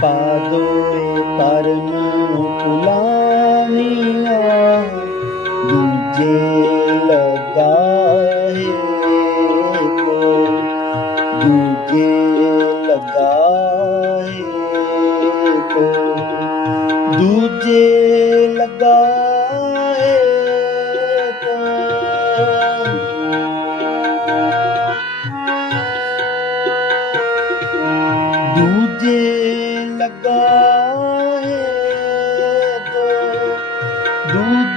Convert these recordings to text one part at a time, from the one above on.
ਪਾਦੋਏ ਪਰਮ ਪੁਲਾਨੀਆਂ ਦੂਜੇ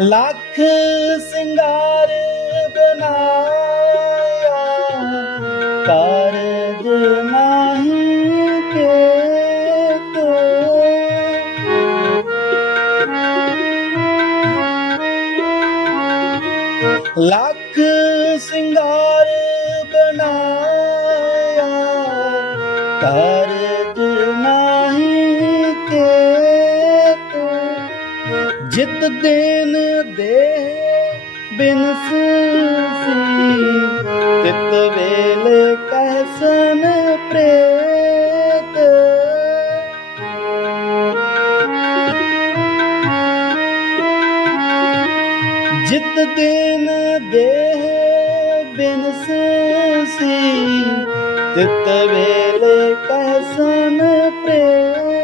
ਲੱਖ ਸਿੰਗਾਰ ਬਨਾਇਆ ਕਾਰਜ ਨਹੀਂ ਕੇ ਤੋ। ਲੱਖ ਸਿੰਗਾਰ ਬਣਾਇਆ, ਕਾਰਜ ਨਹੀਂ ਕੇ ਤੂੰ। ਜਿਤ ਦੇਨ ਦੇ ਬਿਨਸ ਸੀ ਤਿਤ ਵੇਲੇ ਕਹਿਸਨ ਪ੍ਰੇਤ। ਜਿਤ ਦਿਨ ਦੇਹ ਬਿਨਸ ਤਿਤ ਵੇਲੇ ਕਹਿਸਨ ਪ੍ਰੇਤ।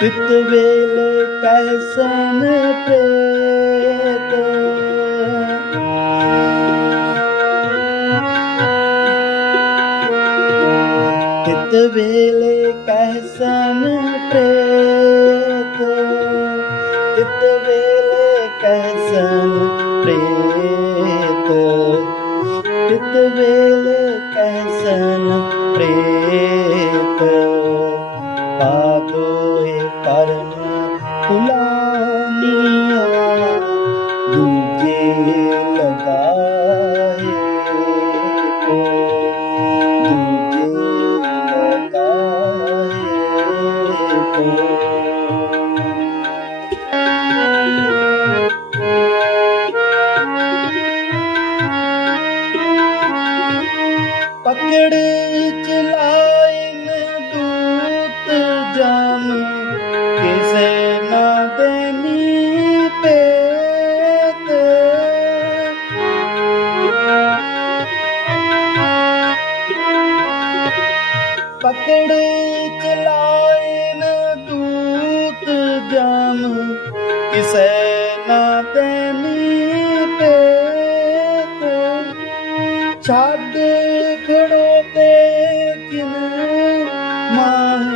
ਤਿਤ ਵੇਲੇ ਕਹਿਸਨ ਪ੍ਰੇਤ। ਤਿਤ ਵੇਲੇ ਕਹਿਸਨ ਪੁਲਾਨੀਆਂ ਪਕੜ ਚਲਾਇਨ ਦੂਤ ਜਮ ਕਿਸੇ ਨਾ ਦੇਨੀ ਪੇਤ ਛੱਡ ਖੜੋਤੇ ਕਿਨ ਮਾਹੇ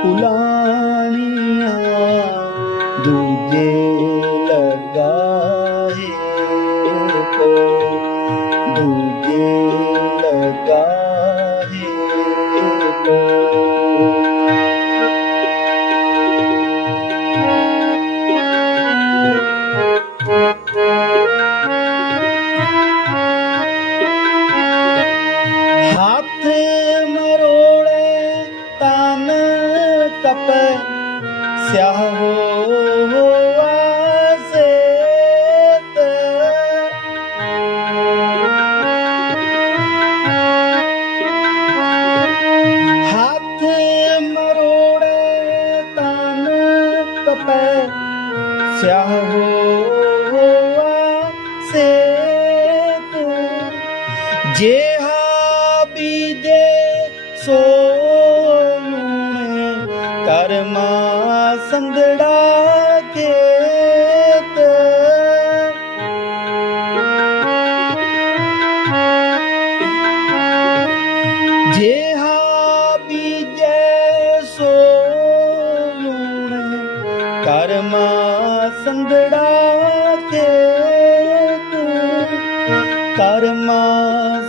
ਪੁਲਾਨੀਆਂ ਦੂਜੇ ਲਗਾ ਹੈ ਕੋ ਦੂਜੇ ਲਗਾ ਹੈ ਕੋ ਸਿਆਹੋ ਆਸੇਤ ਹੱਥ ਮਰੋੜੇ ਤਨ ਤਪੈ ਸਿਆਹੋ ਆਸੇਤ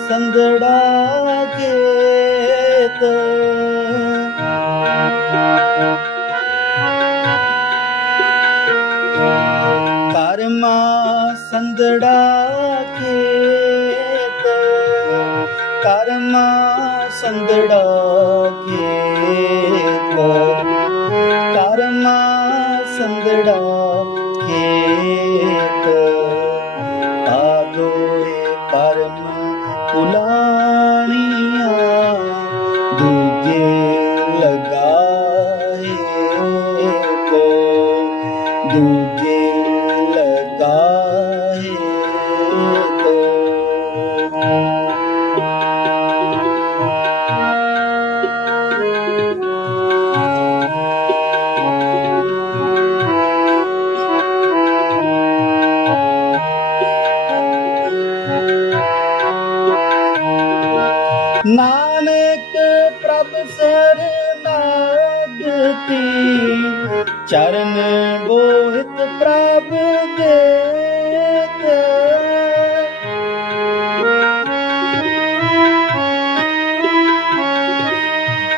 ਸੰਗੜਾ ਖੇਤ ਕਰਮਾ ਸੰਗੜਾ ਖੇਤ ਕਰਮਾ ਸੰਗੜਾ ਖੇਤ ਕਰਮਾ ਸੰਗੜਾ ਕੋ ਦੂਜੇ ਲਗਾਏ ਕੋ ਨਾਨਕ ਚਰਨ ਬੋਹਿਤ ਪ੍ਰਭ ਦੇਤ।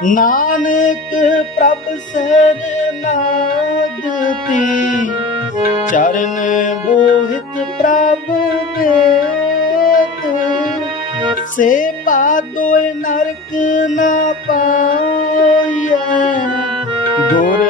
ਨਾਨਕ ਪ੍ਰਭ ਸਰਨਾਗਤੀ ਚਰਨ ਬੋਹਿਤ ਪ੍ਰਭ ਦੇਤ। ਸੇ ਪਾਦੋਇ ਨਰਕ ਨਾ ਪਾਈਐ, ਗੁਰ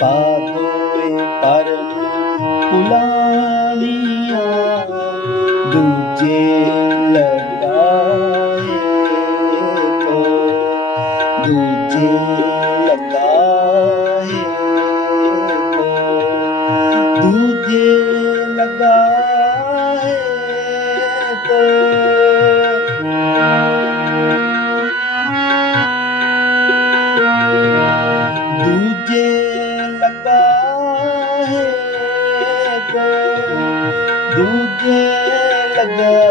ਪਾਦੋਏ ਪਰਮ ਪੁਲਾਨੀਆਂ ਦੂਜੇ ਲਗਾਏ ਕੋ ਦੂਜੇ ਲਗਾਏ ਕੋ ਦੂਜੇ ਲਗਾਏ ਲਗਾਏ